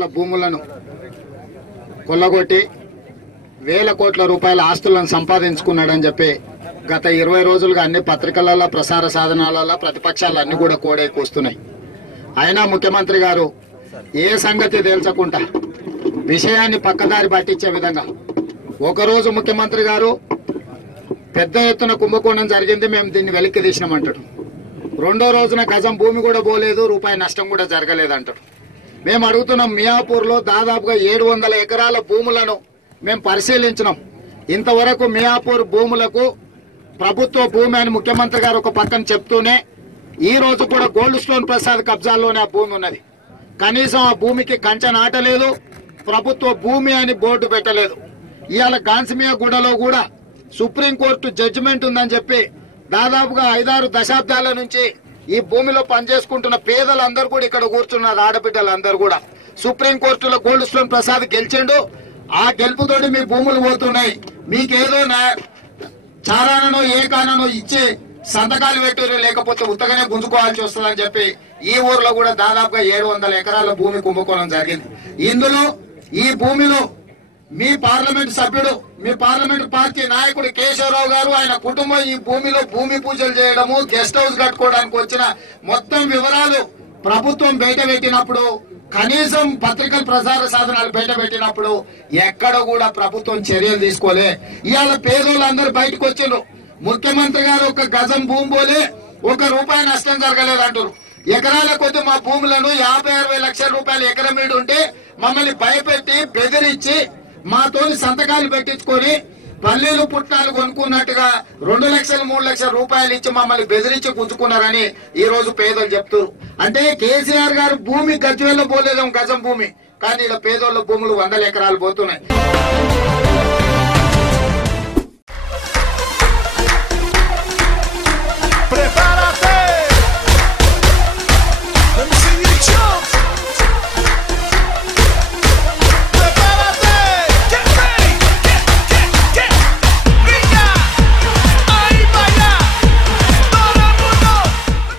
ఎకరాల భూములను కొల్లగొట్టి వేల కోట్ల రూపాయల ఆస్తులను సంపాదించుకున్నాడని చెప్పి గత ఇరవై రోజులుగా అన్ని పత్రికలలో ప్రసార సాధనాలలో ప్రతిపక్షాలు అన్ని కూడా కోడే కూస్తున్నాయి. అయినా ముఖ్యమంత్రి గారు ఏ సంగతి తేల్చకుండా విషయాన్ని పక్కదారి పట్టించే విధంగా ఒకరోజు ముఖ్యమంత్రి గారు పెద్ద ఎత్తున కుంభకోణం జరిగింది మేము దీన్ని వెలికి తీసినామంటాడు రెండో రోజున గజం భూమి కూడా పోలేదు రూపాయి నష్టం కూడా జరగలేదంటాడు మేము అడుగుతున్నాం మియాపూర్లో దాదాపుగా ఏడు వందల ఎకరాల భూములను మేము పరిశీలించినాం. ఇంతవరకు మియాపూర్ భూములకు ప్రభుత్వ భూమి అని ముఖ్యమంత్రి గారు ఒక పక్కన చెప్తూనే ఈ రోజు కూడా గోల్డ్ స్టోన్ ప్రసాద్ కబ్జాల్లోనే ఆ భూమి ఉన్నది. కనీసం ఆ భూమికి కంచె నాటలేదు ప్రభుత్వ భూమి అని బోర్డు పెట్టలేదు. ఇవాళ గాన్సిమియా గుడలో కూడా సుప్రీంకోర్టు జడ్జిమెంట్ ఉందని చెప్పి దాదాపుగా ఐదారు దశాబ్దాల నుంచి ఈ భూమిలో పనిచేసుకుంటున్న పేదలందరూ కూడా ఇక్కడ కూర్చున్నారు ఆడబిడ్డలందరూ కూడా. సుప్రీంకోర్టులో గోల్డ్ స్టోన్ ప్రసాద్ గెలిచిండు. ఆ గెలుపుతోటి మీ భూములు పోతున్నాయి. మీకేదో నా చారానో ఏ కానో ఇచ్చి సంతకాలు పెట్టారు లేకపోతే ఉత్తగానే గుంజుకోవాల్సి వస్తుందని చెప్పి ఈ ఊర్లో కూడా దాదాపుగా ఏడు వందల ఎకరాల భూమి కుంభకోణం జరిగింది. ఇందులో ఈ భూమిలో మీ పార్లమెంట్ సభ్యుడు మీ పార్లమెంట్ పార్టీ నాయకుడు కేశవరావు గారు ఆయన కుటుంబం ఈ భూమిలో భూమి పూజలు చేయడము గెస్ట్ హౌస్ కట్టుకోవడానికి వచ్చిన మొత్తం వివరాలు ప్రభుత్వం బయట పెట్టినప్పుడు కనీసం పత్రికల ప్రసార సాధనాలు బయట పెట్టినప్పుడు ఎక్కడ కూడా ప్రభుత్వం చర్యలు తీసుకోలే. ఇవాళ పేదోళ్ళందరూ బయటకు వచ్చిండ్రు. ముఖ్యమంత్రి గారు ఒక గజం భూమి పోలే ఒక రూపాయి నష్టం జరగలేదంటారు ఎకరాల కొద్ది మా భూములను యాభై అరవై లక్షల రూపాయలు ఎకరం మీద ఉంటే మమ్మల్ని భయపెట్టి బెదిరించి మాతోని సంతకాలు పెట్టించుకొని పల్లీలు పుట్నాలు కొనుక్కున్నట్టుగా రెండు లక్షలు మూడు లక్షల రూపాయలు ఇచ్చి మమ్మల్ని బెదిరించి గుంజుకున్నారని ఈ రోజు పేదలు చెప్తున్నారు అంటే కేసీఆర్ గారు భూమి గజ్వేల్లో పోలేదు గజం భూమి. కానీ ఇలా పేదోళ్ళ భూములు వందల ఎకరాలు పోతున్నాయి.